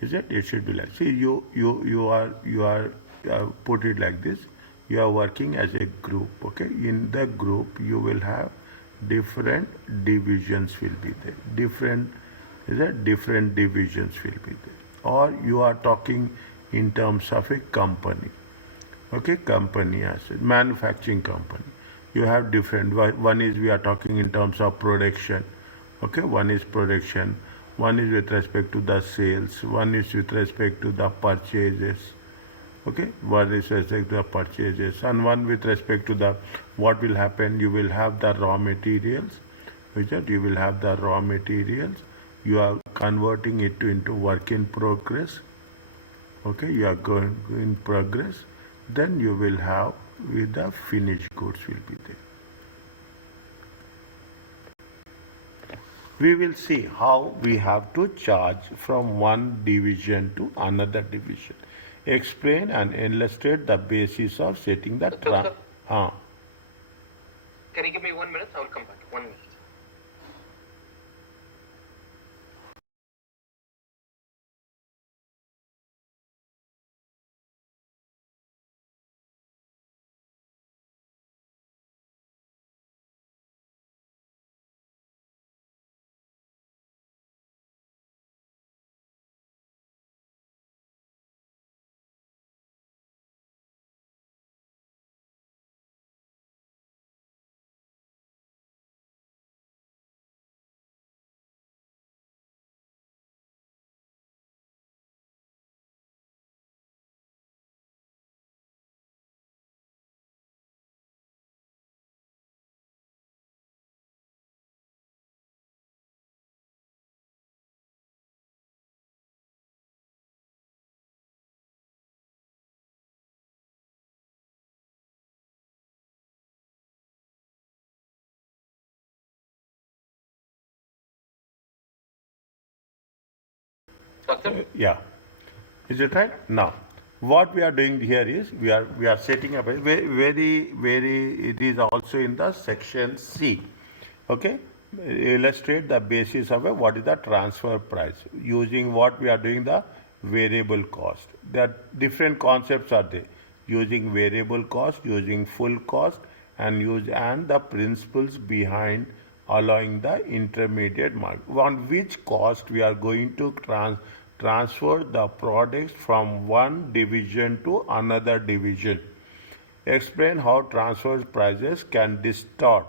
Is it? It should be like, see, you are put it like this. You are working as a group. Okay, in the group you will have different divisions will be there. Different, is it? Different divisions will be there. Or you are talking in terms of a company. Okay, company as a manufacturing company. You have different. One is we are talking in terms of production. Okay, one is production. One is with respect to the sales. One is with respect to the purchases. Okay, one is with respect to the purchases, and one with respect to the what will happen. You will have the raw materials. Which are you will have the raw materials. You are converting it into work in progress. Okay, you are going in progress. Then you will have with the finished goods will be there. We will see how we have to charge from one division to another division. Explain and illustrate the basis of setting the Can you give me 1 minute? I will come back. 1 minute. Doctor? Yeah. Is it right? Now, what we are doing here is we are setting up a very it is also in the section C. Okay, illustrate the basis of a, what is the transfer price using what we are doing the variable cost. That different concepts are there using variable cost, using full cost, and the principles behind allowing the intermediate mark on which cost we are going to transfer the products from one division to another division. Explain how transfer prices can distort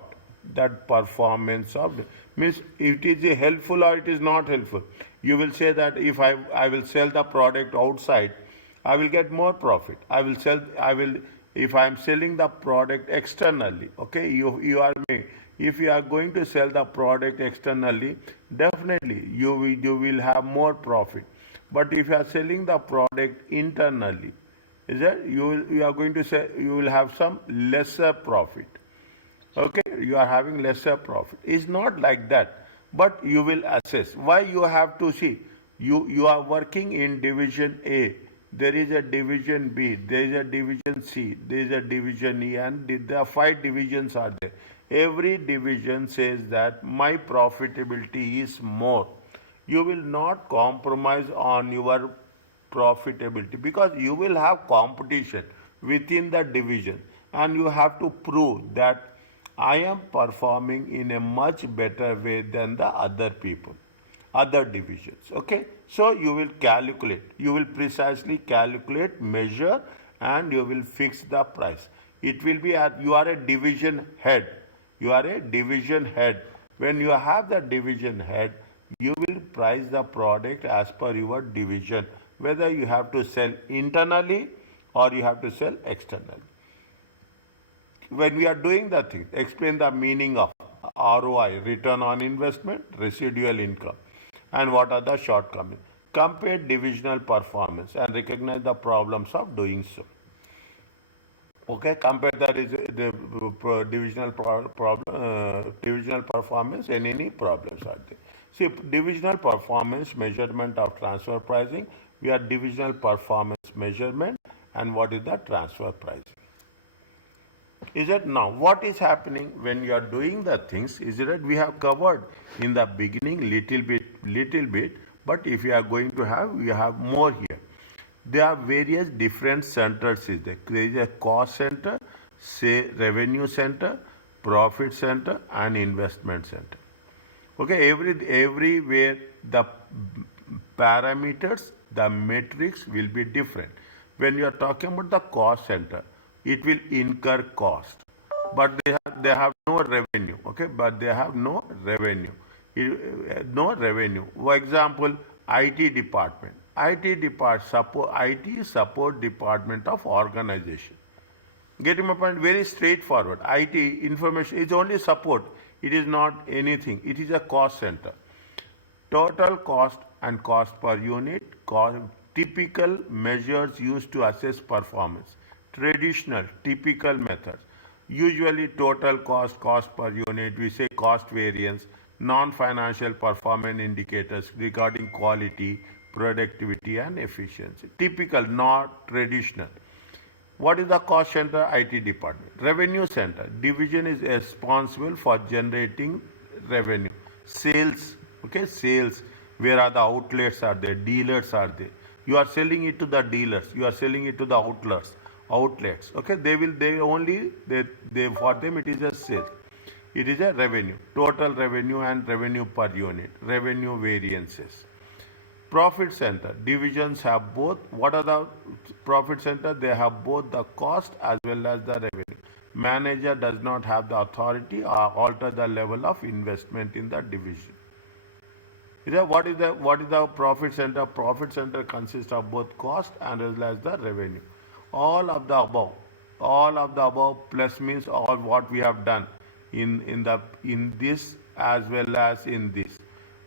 that performance of means it is helpful or it is not helpful. You will say that if I will sell the product outside, I will get more profit. I will if I am selling the product externally. Okay, you are me. If you are going to sell the product externally, definitely you will have more profit. But if you are selling the product internally, is that you are going to say you will have some lesser profit. Okay, you are having lesser profit. It's not like that, but you will assess. Why you have to see? You are working in division A. There is a division B. There is a division C. There is a division E, and there are 5 divisions are there. Every division says that my profitability is more. You will not compromise on your profitability because you will have competition within the division, and you have to prove that I am performing in a much better way than the other people, other divisions. Okay, so you will calculate, you will precisely calculate, measure, and you will fix the price. It will be at you are a division head. You are a division head. When you have the division head, you will price the product as per your division, whether you have to sell internally or you have to sell externally. When we are doing the thing, explain the meaning of ROI, return on investment, residual income, and what are the shortcomings. Compare divisional performance and recognize the problems of doing so. Okay, compare the divisional performance and any problems are there. See, divisional performance measurement of transfer pricing. We are divisional performance measurement, and what is the transfer pricing? Is it now what is happening when you are doing the things? Is it that we have covered in the beginning little bit, But if you are going to have, you have more here. There are various different centers. There is a cost center, say revenue center, profit center, and investment center. Okay, everywhere the parameters, the metrics will be different. When you are talking about the cost center, it will incur cost, but they have no revenue. Okay, but they have no revenue. No revenue. For example, IT department. IT support department of organization. Getting my point? Very straightforward. IT information is only support. It is not anything. It is a cost center. Total cost and cost per unit, typical measures used to assess performance, traditional, typical methods, usually total cost, cost per unit, we say cost variance, non-financial performance indicators regarding quality, productivity and efficiency. Typical, not traditional. What is the cost center? IT department. Revenue center. Division is responsible for generating revenue. Sales. Okay, sales. Where are the outlets are there? Dealers are there. You are selling it to the dealers. You are selling it to the outlets. Outlets. Okay, they for them it is a sales. It is a revenue. Total revenue and revenue per unit. Revenue variances. Profit center. Divisions have both. What are the profit center? They have both the cost as well as the revenue. Manager does not have the authority or alter the level of investment in the division. What is the profit center? Profit center consists of both cost and as well as the revenue. All of the above. All of the above plus means all what we have done in this as well as in this.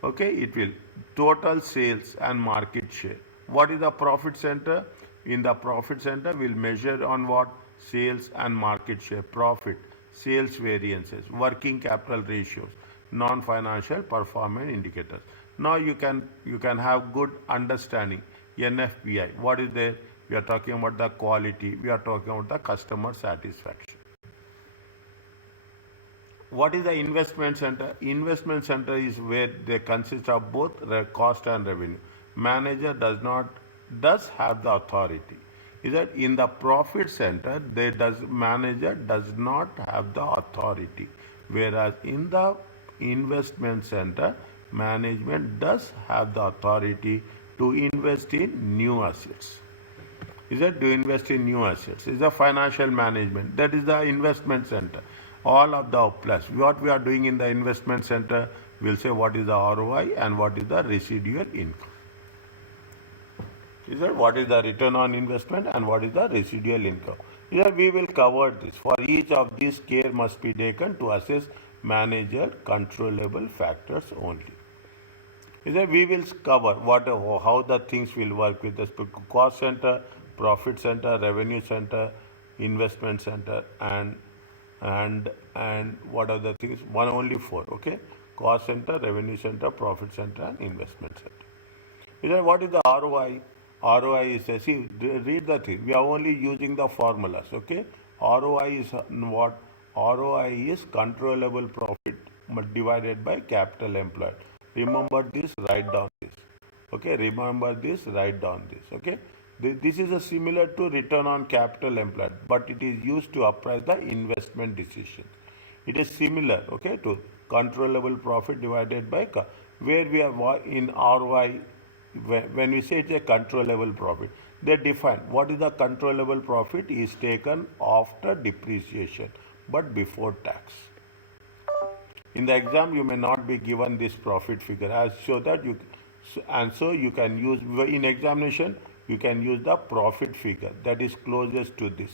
Okay, it will total sales and market share. What is the profit center? In the profit center, we'll measure on what? Sales and market share, profit, sales variances, working capital ratios, non-financial performance indicators. Now you can have good understanding. NFPI, what is there? We are talking about the quality. We are talking about the customer satisfaction. What is the investment center? Investment center is where they consist of both cost and revenue. Manager does have the authority. Is that in the profit center, manager does not have the authority, whereas in the investment center, management does have the authority to invest in new assets. Is that to invest in new assets? Is the financial management. That is the investment center. All of the plus. What we are doing in the investment center, we'll say what is the ROI and what is the residual income. Is that what is the return on investment and what is the residual income? Here we will cover this. For each of these, care must be taken to assess manager controllable factors only. Is that we will cover how the things will work with the cost center, profit center, revenue center, investment center, and what are the things? Only four. Okay, cost center, revenue center, profit center, and investment center. Is that what is the ROI? ROI is read the thing. We are only using the formulas. Okay, ROI is what? ROI is controllable profit divided by capital employed. Remember this. Write down this. Okay, remember this. Write down this. Okay. This is a similar to return on capital employed, but it is used to appraise the investment decision. It is similar, okay, to controllable profit divided by where we are in ROI. When we say it's a controllable profit, they define what is the controllable profit is taken after depreciation, but before tax. In the exam, you may not be given this profit figure, so you can use in examination. You can use the profit figure that is closest to this.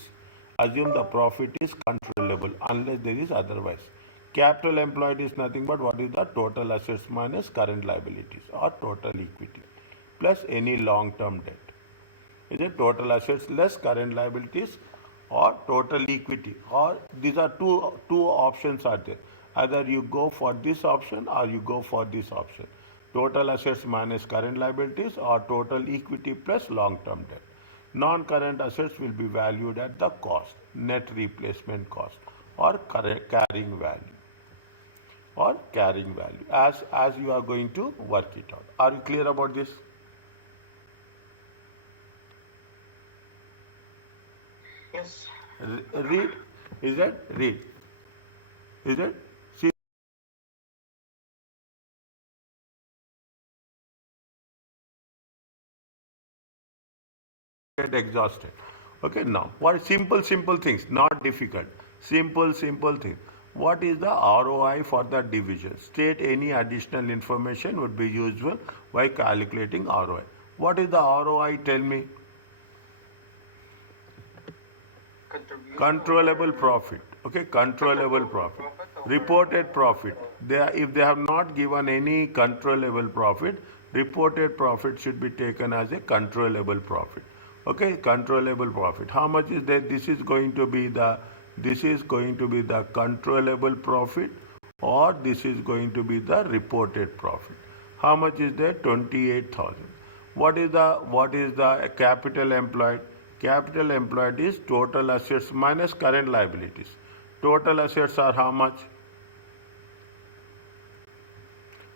Assume the profit is controllable unless there is otherwise. Capital employed is nothing but what is the total assets minus current liabilities or total equity plus any long-term debt. Is it total assets less current liabilities or total equity? Or these are two options are there. Either you go for this option or you go for this option. Total assets minus current liabilities or total equity plus long-term debt. Non-current assets will be valued at the cost, net replacement cost or carrying value. or carrying value as you are going to work it out. Are you clear about this? Yes. Read. Is it? Read. Is it? See. Get exhausted. Okay, now what simple things, not difficult. Simple things. What is the ROI for the division? State any additional information would be useful by calculating ROI. What is the ROI? Tell me. Contribution Controllable or profit. Okay, controllable profit. or Reported profit. If they have not given any controllable profit, reported profit should be taken as a controllable profit. Okay, controllable profit. How much is that? This is going to be the controllable profit, or this is going to be the reported profit. How much is there? 28,000. What is the capital employed? Capital employed is total assets minus current liabilities. Total assets are how much?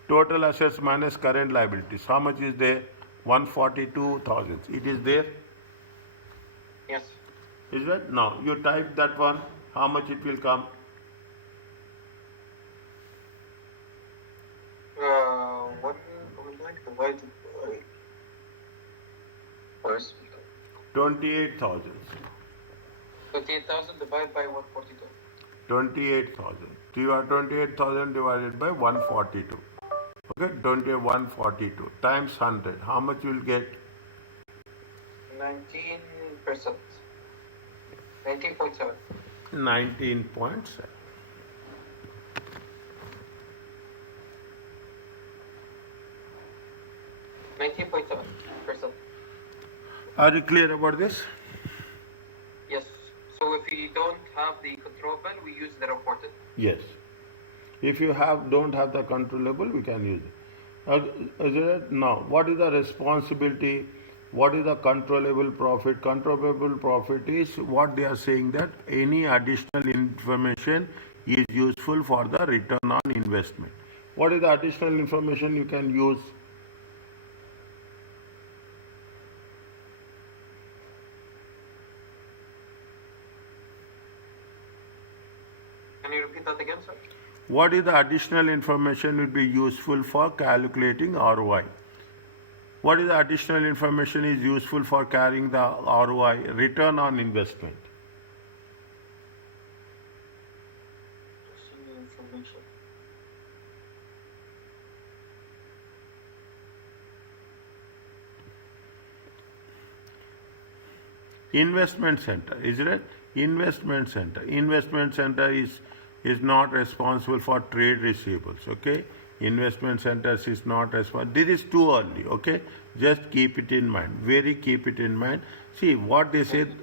Total assets minus current liabilities. How much is there? 142,000. It is there. yes. Is it? Now you type that one. How much it will come? One would like divided by first 28,000. 28,000 divided by 142. 28,000. So you are 28,000 divided by 142. Okay, 142 times 100. How much you will get? 19%. 19.7. 19.7. 19.7%. Are you clear about this? Yes. So if we don't have the controllable, we use the reported. Yes. If you don't have the controllable, we can use it. Is it? Now, what is the responsibility? What is the controllable profit? Controllable profit is what they are saying, that any additional information is useful for the return on investment. What is the additional information you can use? Can you repeat that again, sir? What is the additional information will be useful for calculating ROI? What is the additional information is useful for carrying the ROI, return on investment? Information. Investment center, isn't it? Investment center. Investment center is not responsible for trade receivables. Okay, investment centers is not responsible. This is too early. Okay, just keep it in mind. Very keep it in mind. See what they said.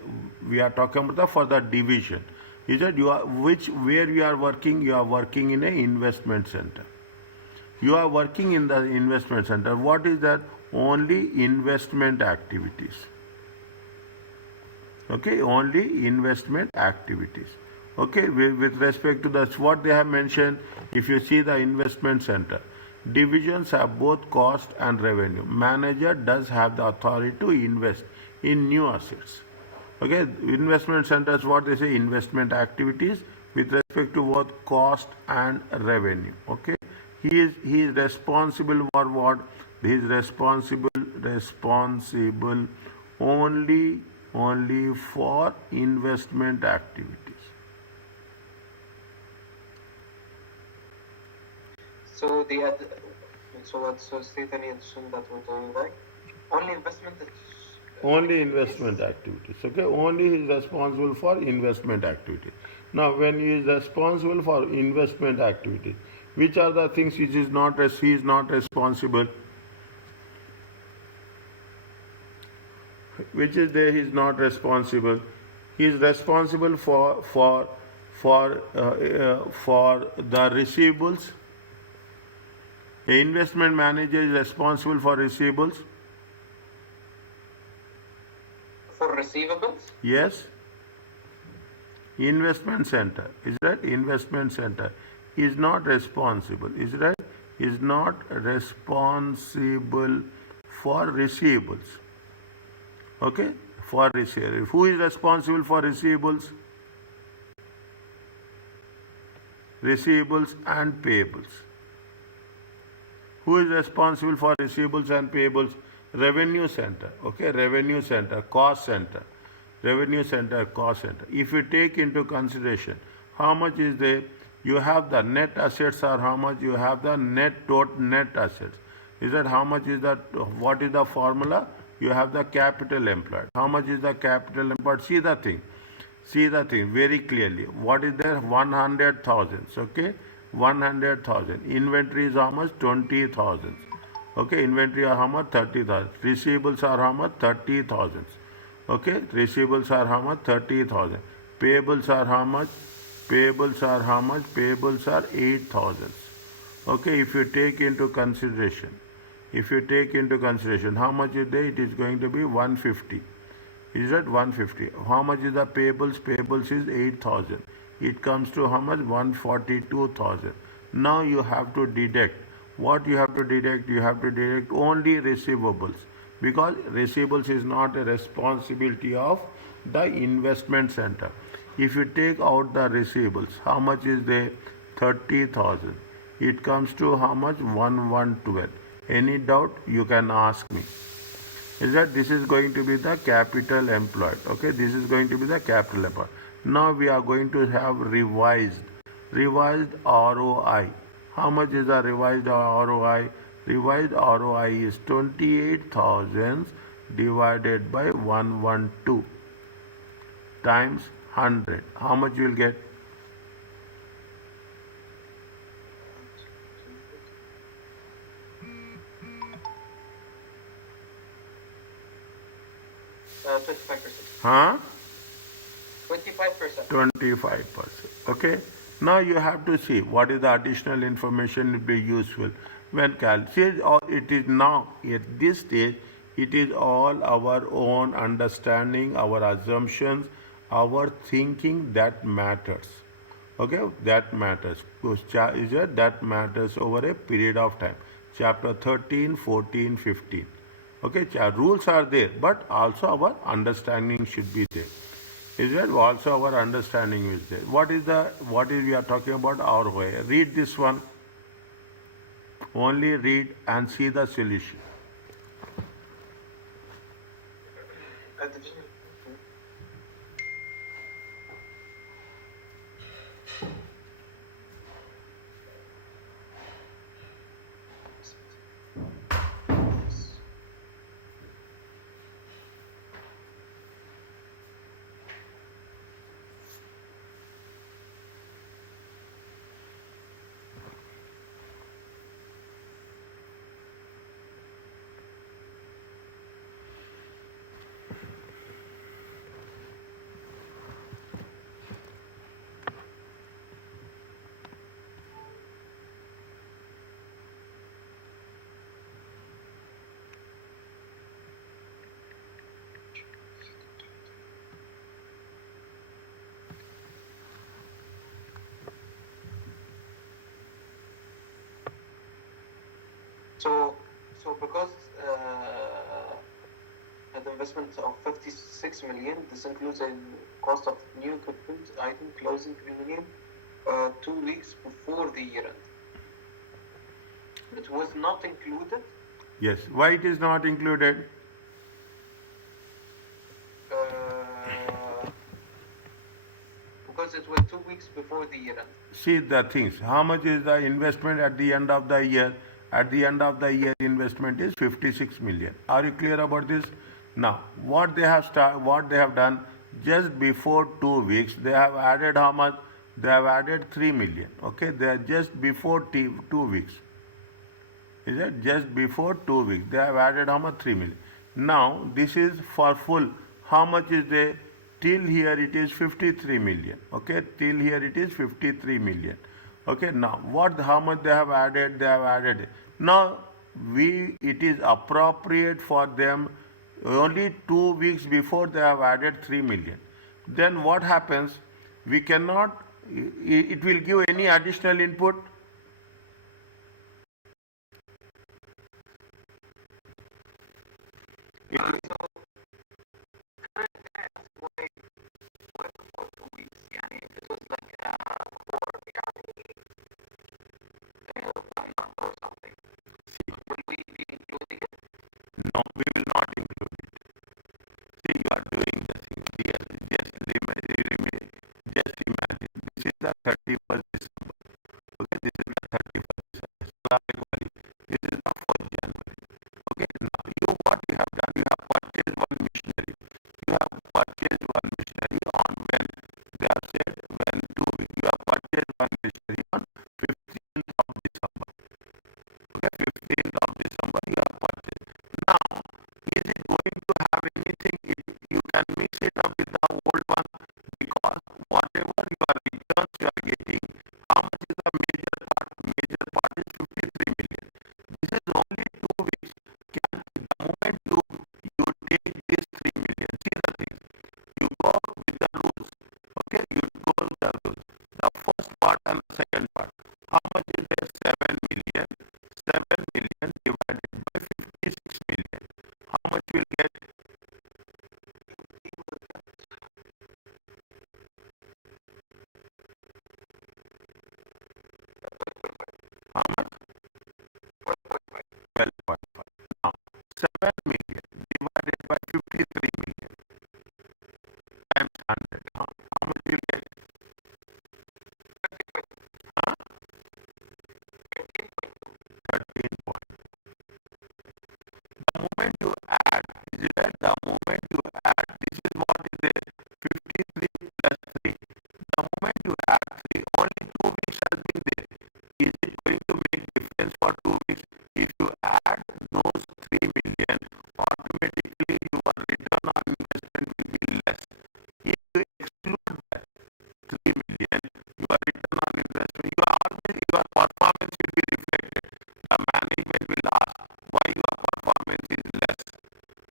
We are talking about for the division. Is that you are where you are working? You are working in a investment center. You are working in the investment center. What is that? Only investment activities. Okay, only investment activities. Okay, with respect to that's what they have mentioned. If you see the investment center, divisions have both cost and revenue. Manager does have the authority to invest in new assets. Okay, investment centers, what they say, investment activities with respect to both cost and revenue. Okay, he is responsible for what? He is responsible only for investment activities. So so state any addition that we're doing, right? Only investment. Only investment activities. Okay, only he is responsible for investment activities. Now, when he is responsible for investment activities, which are the things which is not he is not responsible? Which is there he is not responsible? He is responsible for the receivables. The investment manager is responsible for receivables. For receivables? Yes. Investment center. Is that investment center? is not responsible. Is right? Is not responsible for receivables. Okay? For receivables. Who is responsible for receivables? Receivables and payables. Who is responsible for receivables and payables? Revenue center. Okay, revenue center, cost center. Revenue center, cost center. If you take into consideration how much is the, you have the net assets or how much you have the net assets. Is that how much is that, what is the formula? You have the capital employed. How much is the capital employed? See the thing. See the thing very clearly. What is there? 100,000. Okay? 100,000. Inventory is how much? 20,000. Okay? Inventory are how much? 30,000. Receivables are how much? 30,000. Okay? Receivables are how much? 30,000. Payables are how much? Payables are how much? Payables are 8,000. Okay? If you take into consideration, how much is there? It is going to be 150. Is that 150? How much is the payables? Payables is 8,000. It comes to how much? 142,000. Now you have to deduct. What you have to deduct? You have to deduct only receivables, because receivables is not a responsibility of the investment center. If you take out the receivables, how much is there? 30,000. It comes to how much? 1112. Any doubt? You can ask me. Is that this is going to be the capital employed. Okay, this is going to be the capital employed. Now we are going to have revised ROI. How much is the revised ROI? Revised ROI is 28,000 divided by 112 times 100. How much you will get? 25%. Huh? 25%. 25%. Okay. Now you have to see what is the additional information will be useful when calculated. It is now at this stage. It is all our own understanding, our assumptions, our thinking that matters. Okay, that matters. That matters over a period of time. Chapter 13, 14, 15. Okay, rules are there, but also our understanding should be there. Is that also our understanding is there? What is we are talking about? Our way. Read this one. Only read and see the solution. Divisional. So because an investment of 56 million, this includes a cost of new equipment item closing premium 2 weeks before the year end. It was not included. Yes. Why it is not included? Because it was 2 weeks before the year end. See the things. How much is the investment at the end of the year? At the end of the year, investment is 56 million. Are you clear about this? Now, what they have done just before 2 weeks, they have added how much? They have added 3 million. Okay, they are just before 2 weeks. Is it just before 2 weeks? They have added how much? 3 million. Now, this is for full. How much is there? Till here it is 53 million. Okay, till here it is 53 million. Okay, now how much they have added? They have added. Now it is appropriate for them only 2 weeks before they have added 3 million. Then what happens? We cannot It will give any additional input? It will, no, we will not include it. See, you are doing the thing. Just imagine. This is the 31st December. Okay, this is the 31st December. This is the 4th January. Okay, now what you have done, you have purchased one missionary. You have purchased one missionary on when they have said when 2 weeks. You have purchased one missionary on 15th of December. Okay, 15th of December you have purchased. Now, is it going to have anything? You can mix it up with the old one because whatever your returns you are getting, how much is the major part? Major part is 53 million. This is only 2 weeks. The moment you take this 3 million, see the thing. You go with the rules. Okay, you go with the rules. The first part and the second part. How much is there? 7 million. 7 million divided by 56 million. How much will get? How much? 12.5. Now, 7 million divided by 53 million times 100. How much will get? Huh? 13 point. The moment you add, is it right? The moment you add, this is what is there? 53 plus 3. The moment you add 3, only 2 weeks has been there. Is it going to make difference for 2 weeks? If you add those 3 million, automatically your return on investment will be less. If you exclude that 3 million, your return on investment, your performance will be reflected. The management will ask why your performance is less.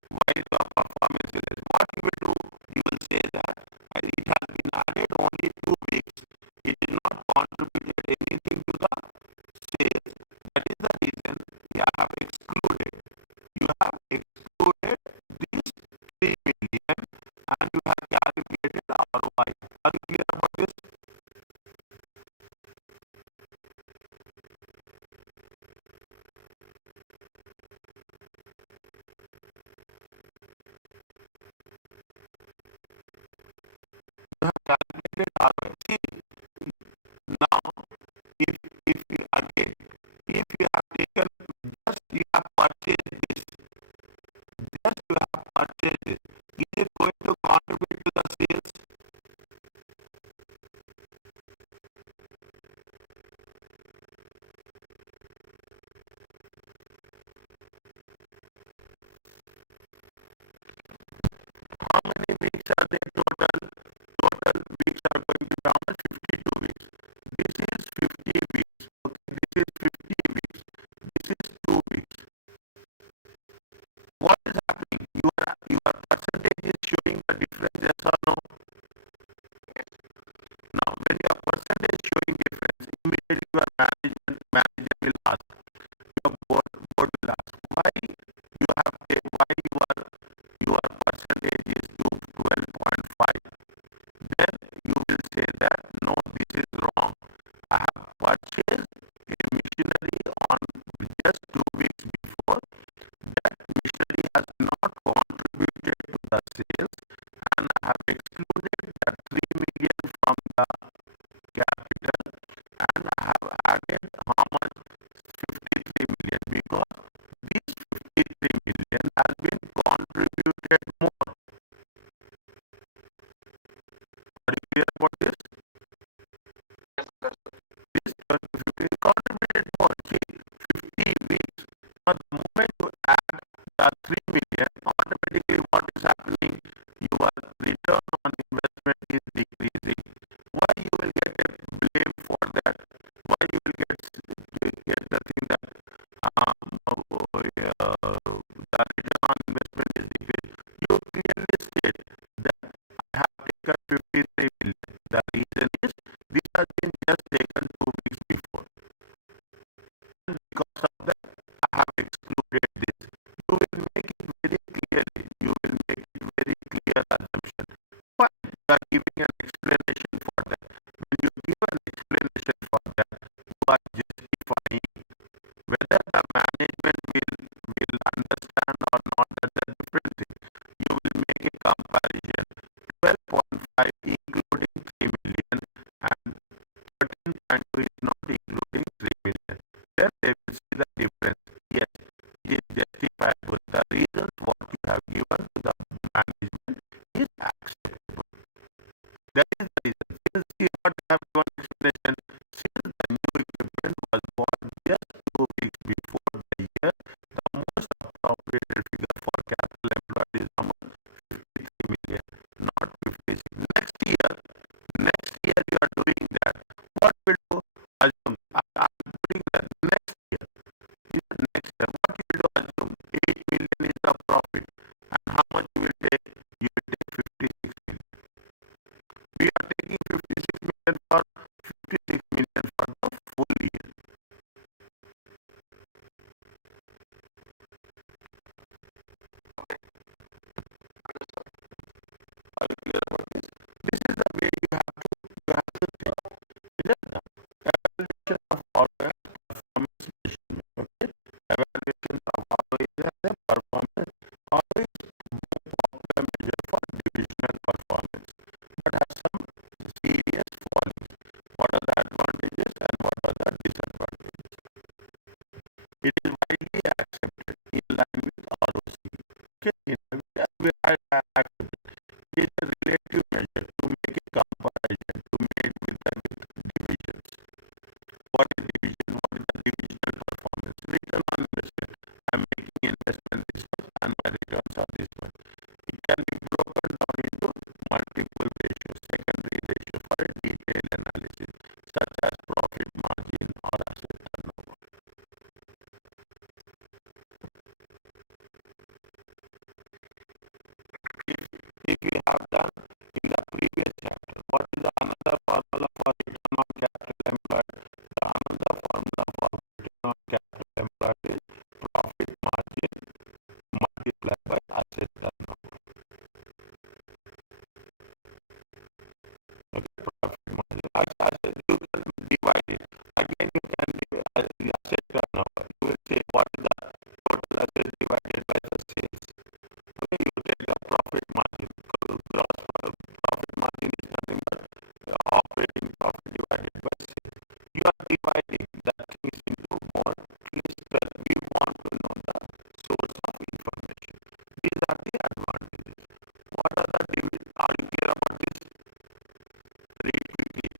Why your performance is less? What you will do? You will say that it has been added only 2 weeks. It is not contributed anything to the sales. That is the reason you have excluded. You have excluded these 3 million and you have calculated ROI. Are you clear about this? You have calculated ROI. See, now if you again, if you have taken just you have purchased this, just you have purchased this, is it going to contribute to the sales? How many weeks are there total? Total weeks are going to be how much? 52 weeks. This is 50 weeks. Okay, this is 50 weeks. This is 2 weeks. What is happening? Your percentage is showing the difference, yes or no? Now, when your percentage is showing difference, immediately your manager will ask, your board will ask, why you have why your percentage is to 12.5. Then you will say that no, this is wrong. I have purchased a machinery on just 2 weeks before. That machinery has not contributed to the sales and I have excluded that 3 million from the capital and I have added how much? 53 million because this 53 million has been contributed more. Are you clear about this? This 50 contributed more. See, 50 weeks. Now the moment you add the 3 million, automatically what is happening? Your return on investment is decreasing. Why you will get a blame for that? Why you will get the thing that the return on investment is decreasing? You clearly state that I have taken 53 million. The reason is these just taken 2 weeks before. Because of that, I have excluded this. You will make it very clearly. You will make it very clear assumption. But you are giving an explanation for that. When you give an explanation for that, you are justifying whether the management will understand or not. That's a different thing. You will make a comparison. 12.5 including 3 million and 13.2 is not including 3 million. Then they will see the difference. Yes, it is justifiable. The reasons what you have given to the management is acceptable. That is the reason. Since you have given explanation, since the new equipment was bought just 2 weeks before the year, the most appropriate figure for capital employed is how much? 53 million, not 56. Next year you are doing that. What will you assume? I am putting that next year. Next year, what you will assume? 8 million is the profit. And how much you will take? You will take 56 million. We are taking 56 million for the full year. Are you clear about this? This is the way you have to think. Evaluation of ROI performance measurement. Okay? Evaluation of ROI is a performance. ROI is more popular measure for divisional performance, but has some serious fallings. What are the advantages and what are the disadvantages? It is widely accepted in line with ROC. Okay? We are accepted. It is a relative measure to make a comparison to made with the divisions. What is division? What is the divisional performance? Return on investment. I am making investment this much and my returns are this much. It can be broken down into multiple ratios, secondary ratio for a detailed analysis, such as profit margin or asset turnover. If we have done in the previous chapter, what is the another formula for return on capital employed? The another formula for return on capital employed is profit margin multiplied by asset turnover. Okay, profit margin. As I said, you can divide it. Again, you can divide the asset turnover. You will say what is the total asset divided by the sales. Okay, you take the profit margin. Gross profit margin is nothing but operating profit divided by sales. You are dividing that things into more lists that we want to know the source of information. These are the advantages. What are the dividends? Are you clear about this? Read quickly.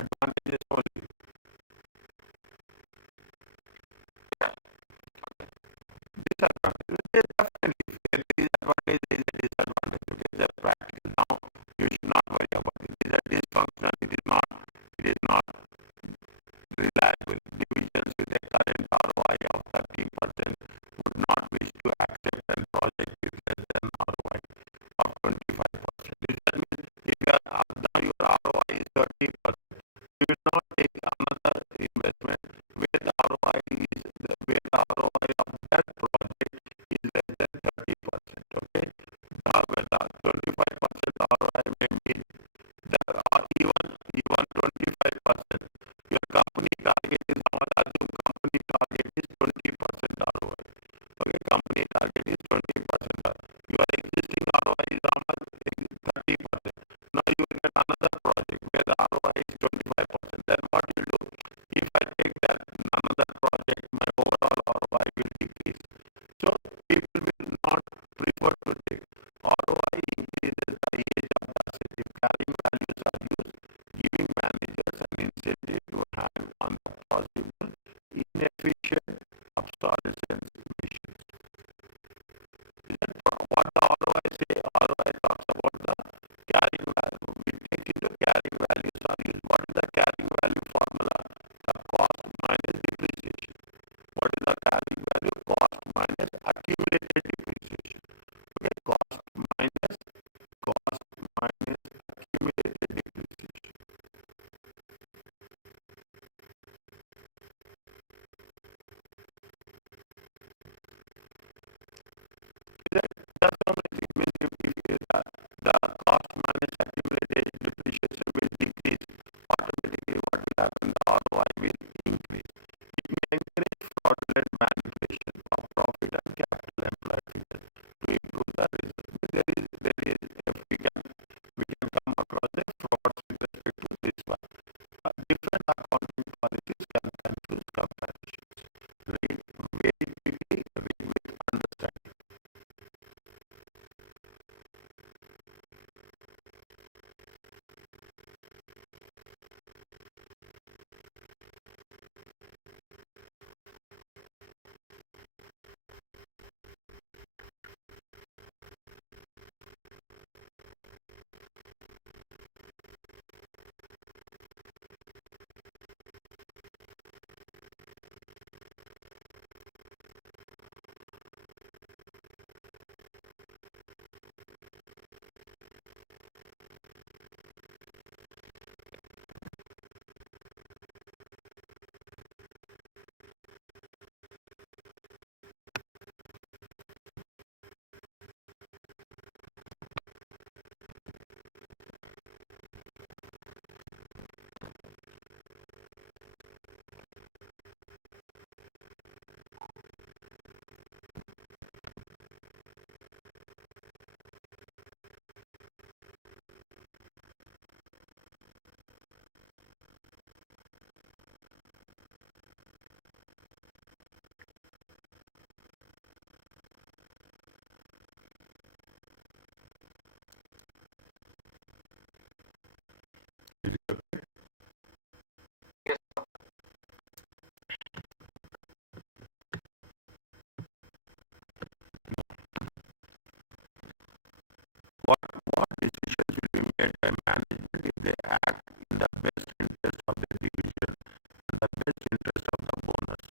Advantages only. Disadvantages. Definitely, there is advantage, there is a disadvantage. Okay, just practice now. You should not worry about it. It is a dysfunctional. It is not reliable. Divisions with a current ROI of 30% would not wish to accept a project with less than ROI of 25%. That means if now your ROI is 30%, you will not take another investment where the ROI of that project is less than 30%. Okay, now when the 25% ROI may mean that or even 25%. Your company target is how much? Assume company target is 20% ROI. Okay, company target is 20%. Your existing ROI is how much? 30%. Now you will get another project where the ROI is 25%. Then what you do? If I take that another project, my overall ROI will decrease. So if incentive to hang on the possible inefficient obsolescence emissions. What the ROI say? ROI talks about the carrying value. We take into carrying values are used. What is the carrying value formula? The cost minus depreciation. What is the carrying value? Cost minus accumulated depreciation. Okay, cost minus accumulated depreciation. That's how much it means the cost minus accumulated depreciation will decrease. Automatically, what will happen? The ROI will increase. It may encourage fraudulent manipulation of profit and capital employed figures to improve the result. If we can come across a fraud with respect to this one. Different accounting policies can confuse comparisons. Read very quickly, read with understanding. What decisions will be made by management if they act in the best interest of the division and the best interest of the bonus?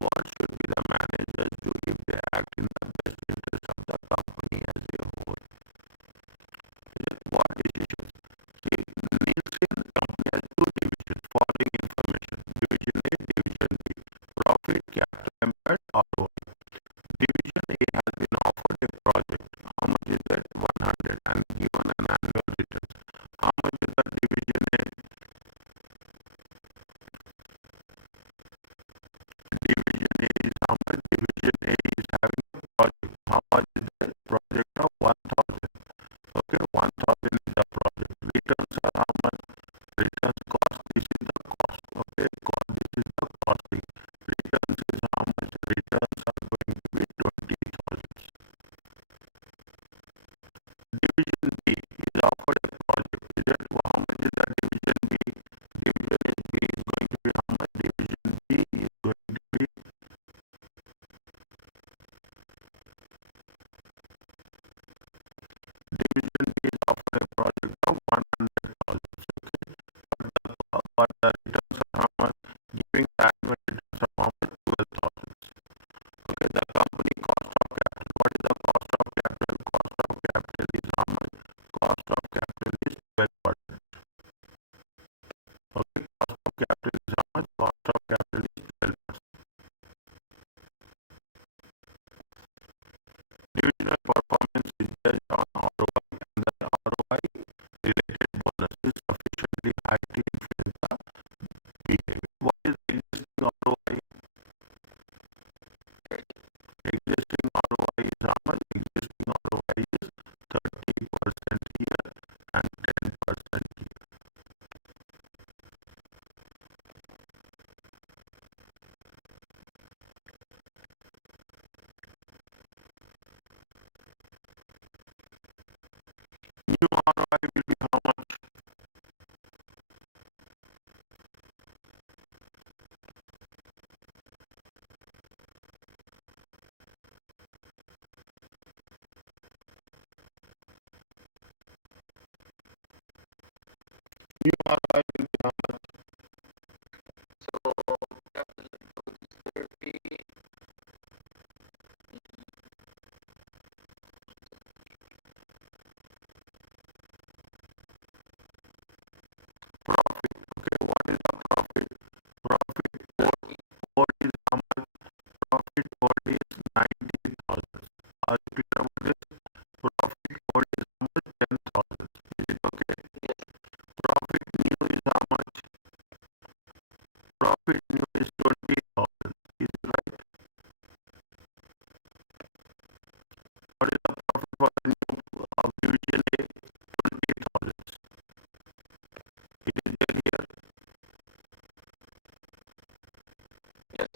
What should be the managers do if they act in the best interest of the company as a whole? What decisions? See, Nielsen company has two divisions following information. Division A, Division B. Profit, capital employed, ROI. Division A has been offered a project. How much is that? 100 and given an annual return. How much is the Division A? Division A is how much? Division A is having a project. How much is the project of 1000? Okay, 1000 is the project. Returns are how much? Returns cost. This is the cost. Okay, this is the costing. Returns is how much? Returns are going to be 20,000. Division B is offered a project. Is that how much is the Division B? Division B is going to be how much? Division B is going to be Division B is offered a project of 100,000. Okay, but the returns are how much? Giving the annual returns of how much? 12,000. Okay, the company cost of capital. What is the cost of capital? Cost of capital is how much? Cost of capital is 12%. Okay, cost of capital is how much? Cost of capital is 12%. Divisional performance is based on ROI, and the ROI related bonus is sufficiently high to influence the behavior. What is the existing ROI? Existing ROI is how much? Existing ROI is 30% here and 10% here. ROI will be how much? So capital growth is 30. Profit. Okay, what is the profit? Profit what is how much? Profit what is 90,000. Are you clear about this? Profit what is how much? 10,000. Is it okay? Yes. Profit new is how much? Profit new is 20,000. Is it right? What is the profit for the new of division A? 20,000. It is there here. Yes.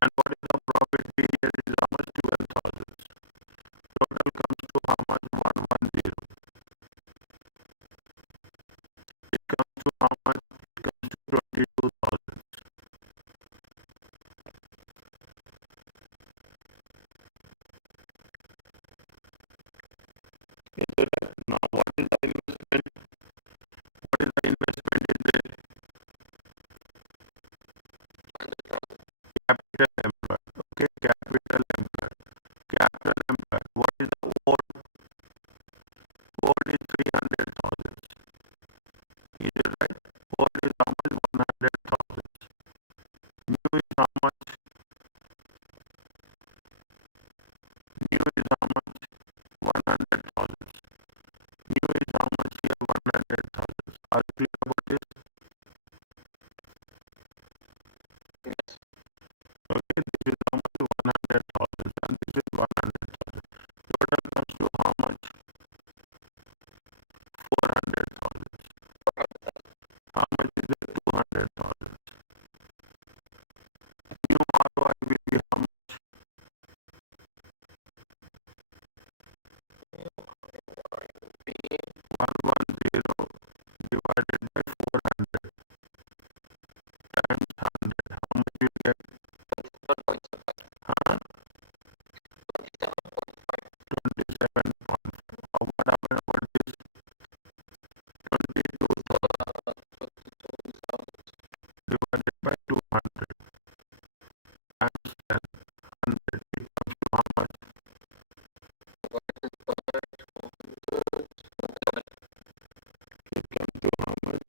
And what is the profit here is how much? 12,000. Total comes to how much? 110. It comes to how much? It comes to 22,000. Is it right? Now what is the investment? What is the investment in the 100,000. capital employed? Okay, capital employed. Capital employed. What is the old? Old is 300,000. Is it right? Old is how much? 100,000. New is how much? New is how much? 100,000. New is how much here? 100,000. Are you clear about this? Yes. Okay, this is how much? 100,000 and this is 100,000. Total comes to how much? 400,000. How much is it? 200,000. New ROI will be how much? 110 divided by 400 times 100. How much you get? 27. What happened about this? 22,000 divided by 200 times 10. 100. It comes to how much? It comes to how much?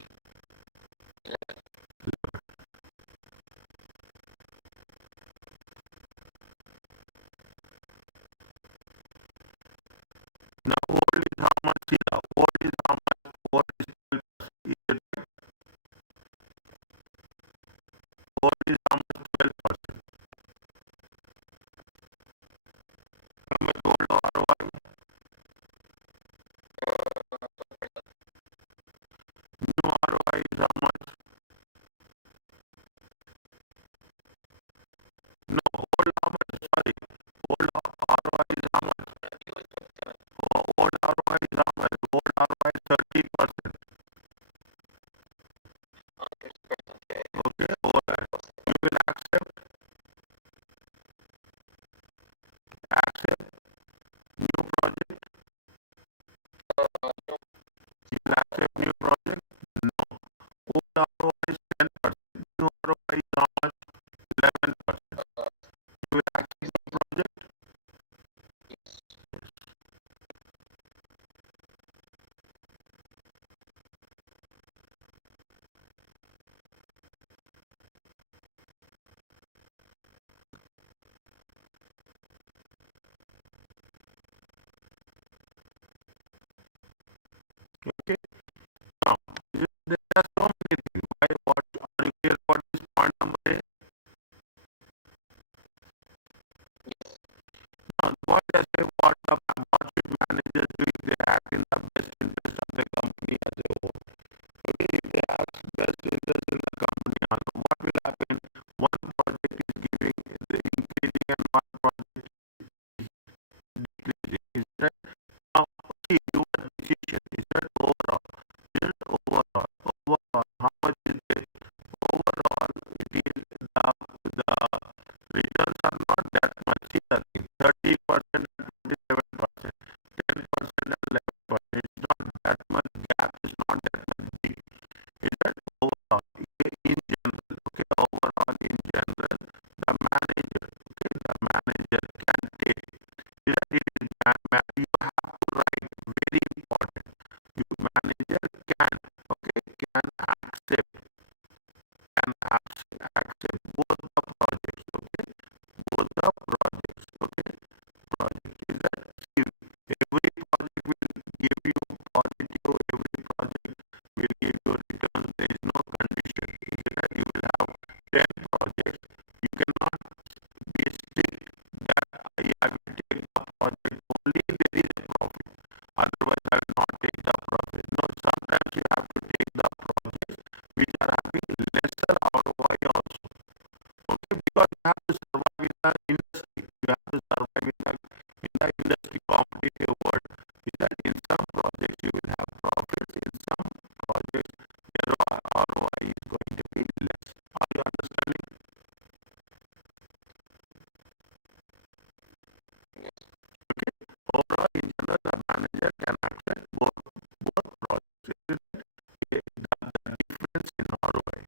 Now old is how much? Here? Old is how much? Old is 12%. Is it right? Old is how much? 12%. How much old ROI? New ROI is how much? No, old how much? Sorry. Old ROI is how much? Old ROI is how much? Old ROI is 30%. Okay, alright. You will accept new project. You will accept new project. No. Old ROI is 10%. New ROI is how much? 11%. You will accept new project. Okay. Now, there are so many things. Why? What? Are you clear about this point number A? Now, what I say? What should managers do if they act in the best interest of the company as a whole? Okay, if they act best interest in the company, also, what will happen? One project is giving the increasing and one project decreasing. Is that now? See, your decision is that overall. Is it overall? Overall, how much is it? Overall, it is the returns are not that much. See the thing, 30% and 27%, 10% and 11%. It's not that much gap. It's not that much big. be lesser ROI also. Okay, because you have to survive in the industry. You have to survive in the industry competitive world. Is that in some projects you will have profits, in some projects your ROI is going to be less. Are you understanding? Yes. Okay. Overall, in general, the manager can access both projects. The difference in ROI.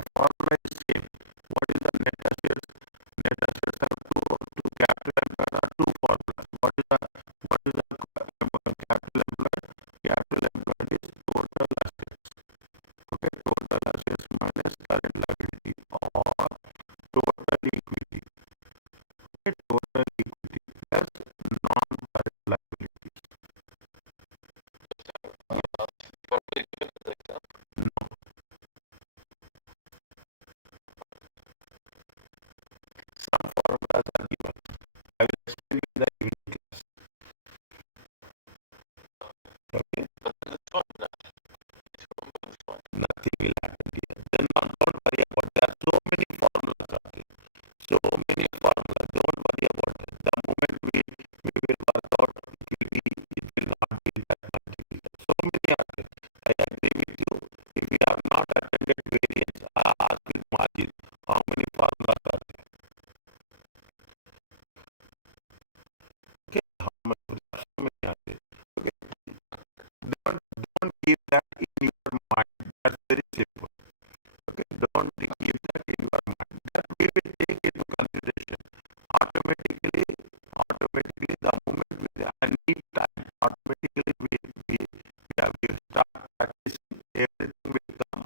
the formula is same. What is the net assets? Net assets have two capital employed are two formulas. What is the capital employed? Capital employed is total assets. Okay, total assets minus current liability or total equity. Okay, total equity plus non-current liabilities. No, some formulas are given. I will explain in the evening class. Okay, nothing will happen here. Then don't worry about it. There are so many formulas out there. So many formulas. Don't worry about it. The moment we will work out, it will not be that much difficult. So many are there. I agree with you. If you have not attended variance, ask with Majid how many formulas are there. Okay, how much? So many are there. Okay, don't keep that in your mind. That's very simple. Okay, don't keep that in your mind. That we will take into consideration. Automatically, the moment we need time, automatically we start practicing, everything will come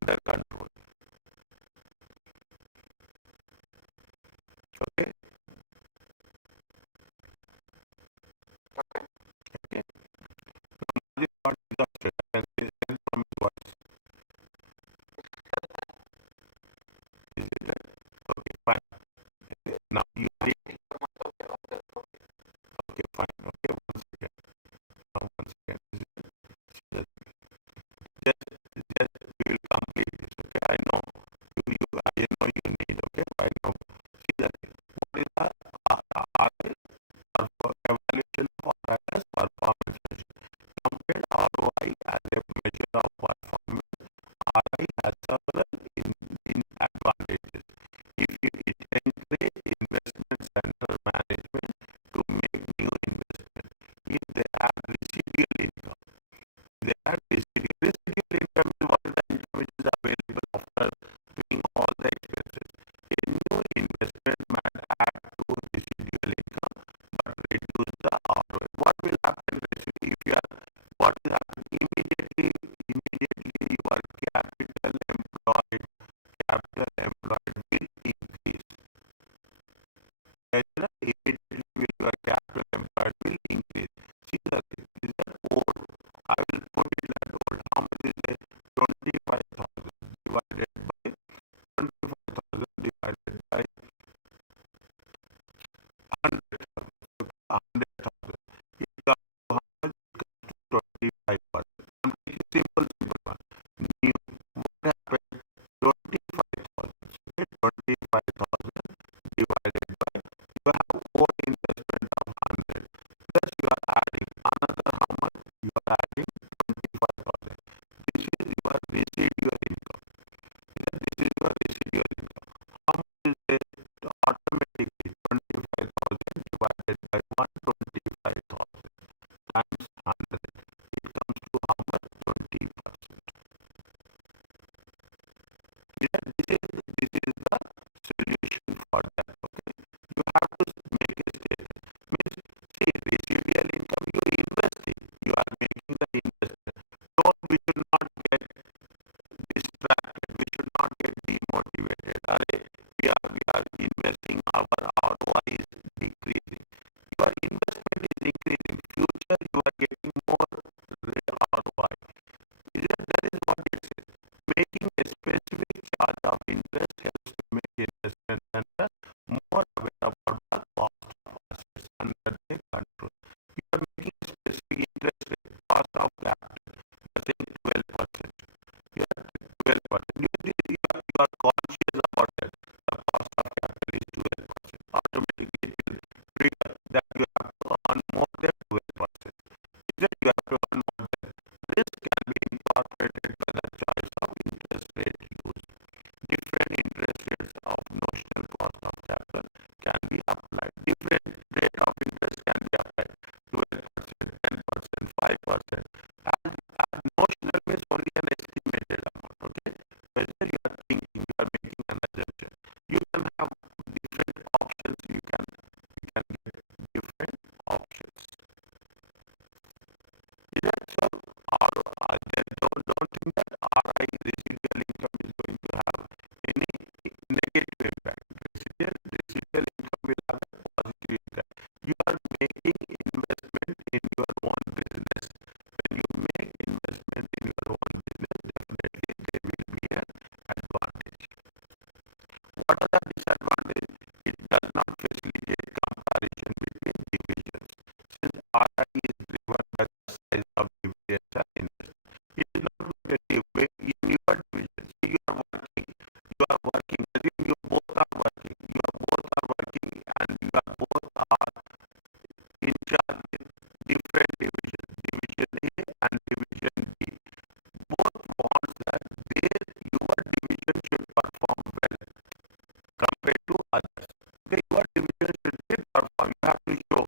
under control. Okay? Okay. This is not exhausted. I can sense from his voice. Is it that? Okay, fine. Okay. Now you read. Okay, fine. Okay, one second. Now, one second. Just, just, just, we will complete this. Okay, I know I know you need. Okay, I know. See that. What is the evaluation of RIS performance measure? Compared ROI as a measure of performance, ROI has several advantages. It encourages investment center management to make new investment. If they have residual income, residual income is what is the income which is available after doing all the expenses. A new investment might add to residual income but reduce the ROI. What will happen if you are what will happen immediately your capital employed will increase. Immediately your capital employed will increase. See that this is an old. I will put it at old. How much is it? 25,000 divided by 25,000 divided by 100,000. 100,000. It comes to how much? It comes to 25%. I'm taking simple one. New. What happened? 25,000. What are the disadvantages? It does not facilitate comparison between divisions, since RI is driven by the size of dividends and interest. It is not going to give way in your division. See, you are working, assume you both are working, and you are both are in charge with different divisions, division A and division B. Both wants that your division should perform well compared to others. Okay, your division should be perform. You have to show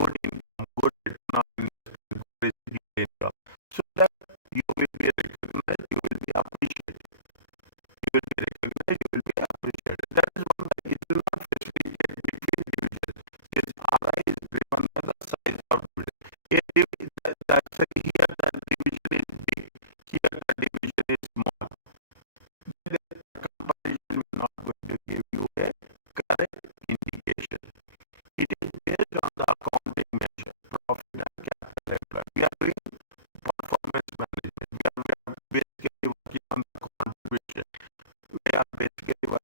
good income, good return on investment, good residual income, so that you will be recognized, you will be appreciated. You will be recognized, you will be appreciated. That is one thing. It will not facilitate between divisions. Since RI is driven by the size of division. Here the division is big. Here the division is small. The comparison will not going to give you a correct indication. It is based on the accounting measure, profit and capital employed. We are doing performance management. We are basically working on the contribution. We are basically working